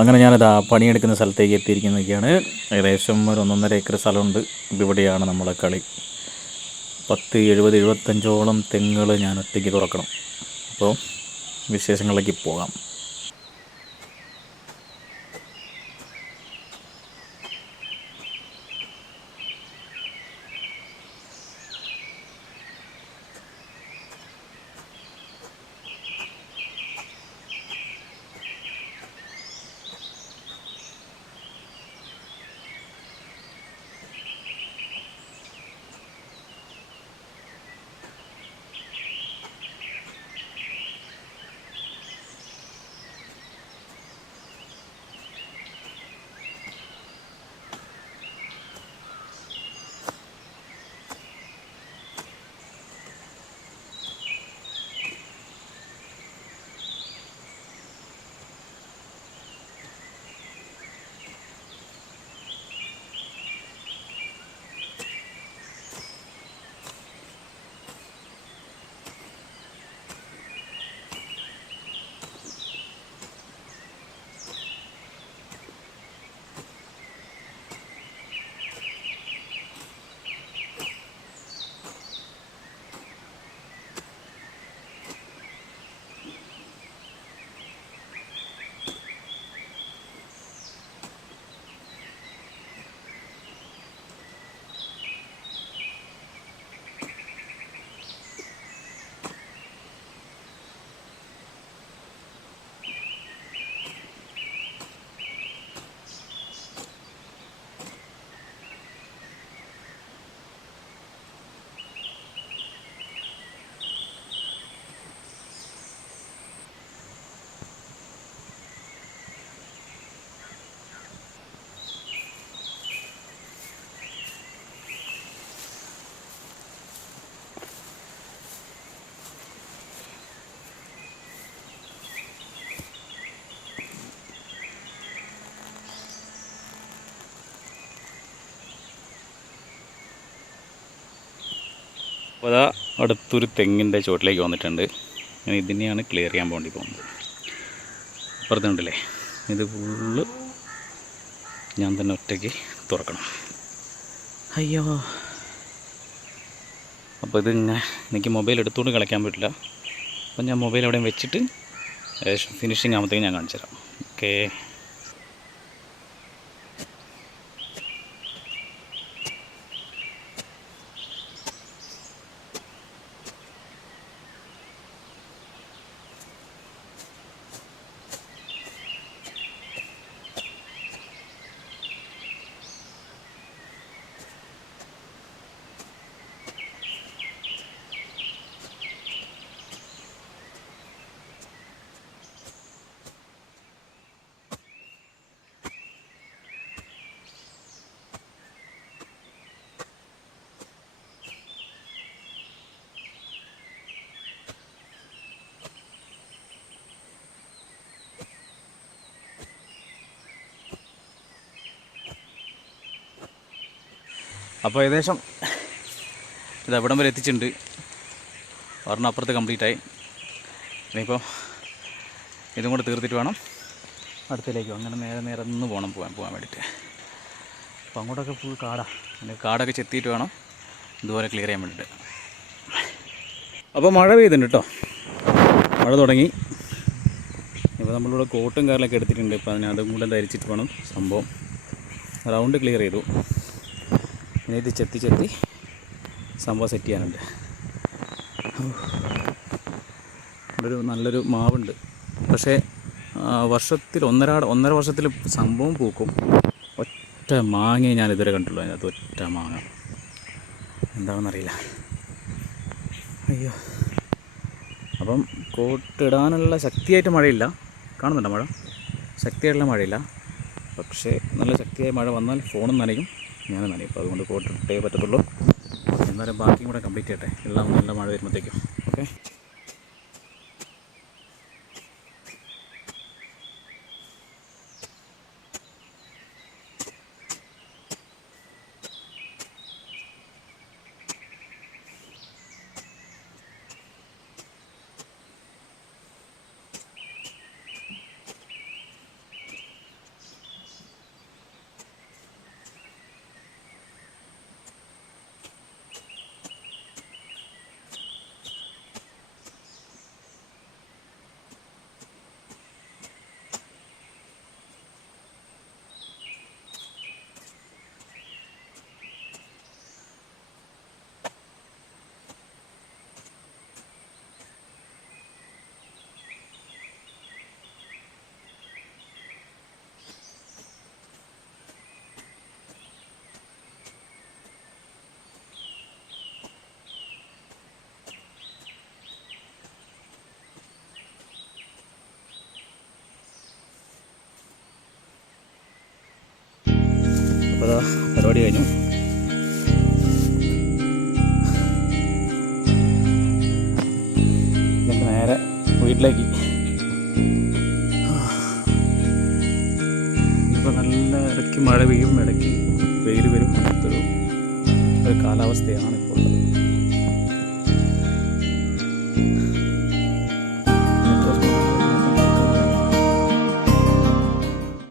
അങ്ങനെ ഞാനത് പണിയെടുക്കുന്ന സ്ഥലത്തേക്ക് എത്തിയിരിക്കുന്നതൊക്കെയാണ്. ഏകദേശം ഒരു 1.5 ഏക്കർ സ്ഥലമുണ്ട്. ഇവിടെയാണ് നമ്മളെ കളി. 70-75ഓളം തെങ്ങുകൾ ഞാൻ ഒറ്റയ്ക്ക് തുറക്കണം. അപ്പോൾ വിശേഷങ്ങളിലേക്ക് പോകാം. അപ്പോൾ അതാ അടുത്തൊരു തെങ്ങിൻ്റെ ചുവട്ടിലേക്ക് വന്നിട്ടുണ്ട്. ഞാൻ ഇതിനെയാണ് ക്ലിയർ ചെയ്യാൻ വേണ്ടി പോകുന്നത്. അപ്പുറത്തുണ്ടല്ലേ, ഇത് ഫുള്ള് ഞാൻ തന്നെ ഒറ്റയ്ക്ക് തുറക്കണം. അയ്യോ, അപ്പോൾ ഇതിങ്ങനെ എനിക്ക് മൊബൈൽ എടുത്തുകൊണ്ട് കളിക്കാൻ പറ്റില്ല. അപ്പം ഞാൻ മൊബൈൽ എവിടെയും വെച്ചിട്ട് ഏകദേശം ഫിനിഷിങ് ആകുമ്പോഴത്തേക്കും ഞാൻ കാണിച്ചു തരാം. ഓക്കേ. അപ്പോൾ ഏകദേശം ഇത് അവിടം വരെ എത്തിച്ചിട്ടുണ്ട്. ഒരെണ്ണം അപ്പുറത്ത് കംപ്ലീറ്റായി. ഇനിയിപ്പോൾ ഇതും കൂടെ തീർത്തിട്ട് വേണം അടുത്തേക്ക്. അങ്ങനെ നേരെ നിന്ന് പോകാൻ വേണ്ടിയിട്ട്. അപ്പോൾ അങ്ങോട്ടൊക്കെ ഫുൾ കാടാണ്. പിന്നെ കാടൊക്കെ ചെത്തിയിട്ട് വേണം ഇതുപോലെ ക്ലിയർ ചെയ്യാൻ വേണ്ടിയിട്ട്. അപ്പോൾ മഴ പെയ്യുന്നുണ്ട് കേട്ടോ. മഴ തുടങ്ങി. ഇപ്പോൾ നമ്മളിവിടെ കോട്ടും കാറിലൊക്കെ എടുത്തിട്ടുണ്ട്. ഇപ്പോൾ അതും കൂടെ ധരിച്ചിട്ട് വേണം സംഭവം. റൗണ്ട് ക്ലിയർ ചെയ്തു. ഇനി ഇത് ചെത്തി സംഭവം സെറ്റ് ചെയ്യാനുണ്ട്. ഇവിടെ ഒരു നല്ലൊരു മാവുണ്ട്. പക്ഷേ വർഷത്തിൽ ഒന്നര വർഷത്തിൽ സംഭവം പൂക്കും. ഒറ്റ മാങ്ങയെ ഞാൻ ഇതുവരെ കണ്ടുള്ളൂ. അതിനകത്ത് ഒറ്റ മാങ്ങ എന്താണെന്നറിയില്ല. അയ്യോ. അപ്പം കോട്ടിടാനുള്ള ശക്തിയായിട്ട് മഴയില്ല. കാണുന്നുണ്ടോ മഴ? ശക്തിയായിട്ടുള്ള മഴയില്ല. പക്ഷേ നല്ല ശക്തിയായ മഴ വന്നാൽ ഫോണും നനയും, ഞാനും നനയും. അപ്പോൾ അതുകൊണ്ട് കോട്ടിട്ടേ പറ്റത്തുള്ളൂ. എന്നാലും ബാക്കിയും കൂടെ കംപ്ലീറ്റ് ചെയ്യട്ടെ. എല്ലാം നല്ല മഴ വരുമ്പോഴത്തേക്കും. ഓക്കെ. അപ്പോൾ പരിപാടി കഴിഞ്ഞു. എന്നിട്ട് നേരെ വീട്ടിലേക്ക്. ഇപ്പോൾ നല്ല ഇടയ്ക്ക് മഴ പെയ്യും, ഇടയ്ക്ക് വെയിൽ വരും. ഒരു കാലാവസ്ഥയാണ് ഇപ്പോൾ ഉള്ളത്.